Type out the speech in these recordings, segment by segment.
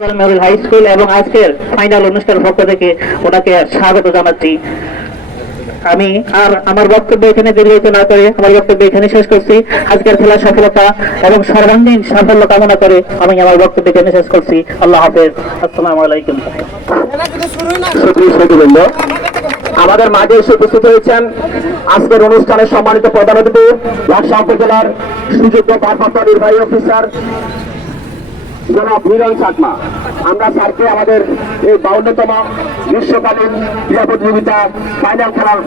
Memorial high school এবং আজকের final অনুষ্ঠানের পক্ষ থেকে ওনাকে স্বাগত জানাচ্ছি। আমি আর আমার বক্তব্য এখানে না করে আমার বক্তব্য এখানে শেষ করছি। আজকের খেলার সফলতা এবং সর্বাঙ্গীন সাফল্য কামনা করে আমি আমার বক্তব্য এখানে শেষ করছি। আল্লাহ হাফেজ। আলাইকুম। আমাদের মাঝে এসে উপস্থিত হয়েছেন আজকের অনুষ্ঠানের সম্মানিত প্রধান অতিথি রাজশাহী উপজেলার সুযোগ্য নির্বাহী অফিসার জনাব মিলন চাকমা আমরা স্যারকে আমাদের এই বাউন্নতম গ্রীষ্মকালীন ক্রীড়া প্রতিযোগিতা ফাইনাল খেলার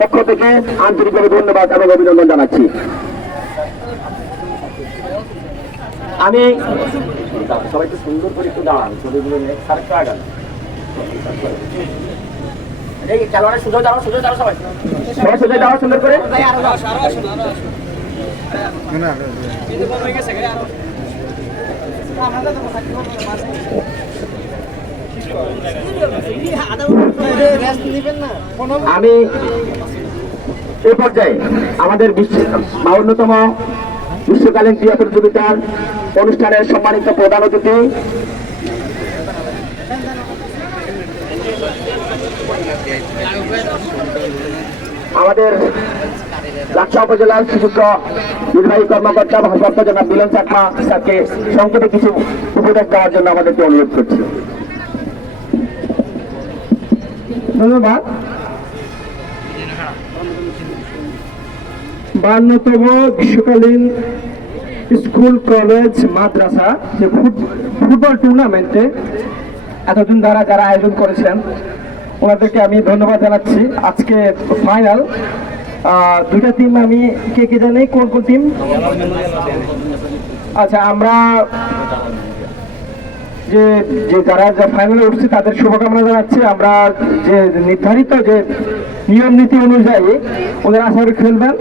পক্ষ থেকে আন্তরিকভাবে ধন্যবাদ এবং অভিনন্দন জানাচ্ছি। আমি সবাইকে সুন্দর করে একটু দাঁড়ান ছবিগুলো নিয়ে স্যারকে আগান। এই খেলোয়াড়ের সুযোগ দাও সুযোগ দাও সবাই। সবাই সুযোগ দাও সুন্দর করে। আমি এই পর্যায়ে আমাদের বাউন্নতম গ্রীষ্মকালীন ক্রীড়া প্রতিযোগিতার অনুষ্ঠানের সম্মানিত প্রধান অতিথি। আমাদের লাক্ষা উপজেলার সুযোগ্য নির্বাহী কর্মকর্তা ভারপ্রাপ্ত জনাব মিলন চাকমা স্যারকে সংক্ষেপে কিছু উপদেশ দেওয়ার জন্য আমাদেরকে অনুরোধ করছি। ধন্যবাদ। বান্নতম গ্রীষ্মকালীন স্কুল, কলেজ, মাদ্রাসা যে ফুট- ফুটবল টুর্নামেন্টে এতদিন দ্বারা যারা আয়োজন করেছেন ওনাদেরকে আমি ধন্যবাদ জানাচ্ছি। আজকে ফাইনাল দুইটা টিম আমি কে কে জানি, কোন কোন টিম আচ্ছা আমরা যে যে যারা যা ফাইনালে উঠছে, তাদের শুভকামনা জানাচ্ছি। আমরা যে নির্ধারিত যে নিয়ম নীতি অনুযায়ী ওদের আশা করি খেলবেন।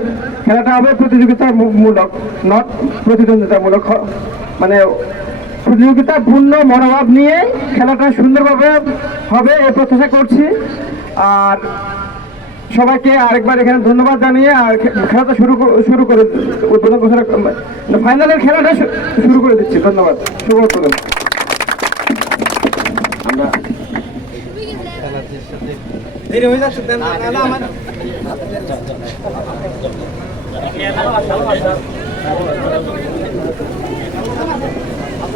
খেলাটা হবে প্রতিযোগিতামূলক নট প্রতিদ্বন্দ্বিতামূলক মানে প্রতিযোগিতাপূর্ণ মনোভাব নিয়ে খেলাটা সুন্দরভাবে হবে এই প্রত্যাশা করছি। আর সবাইকে আরেকবার এখানে ধন্যবাদ জানিয়ে আর খেলাটা শুরু শুরু করে উদ্বোধন ঘোষণা ফাইনালের খেলাটা শুরু করে দিচ্ছি ধন্যবাদ। শুভ উদ্বোধন আমরা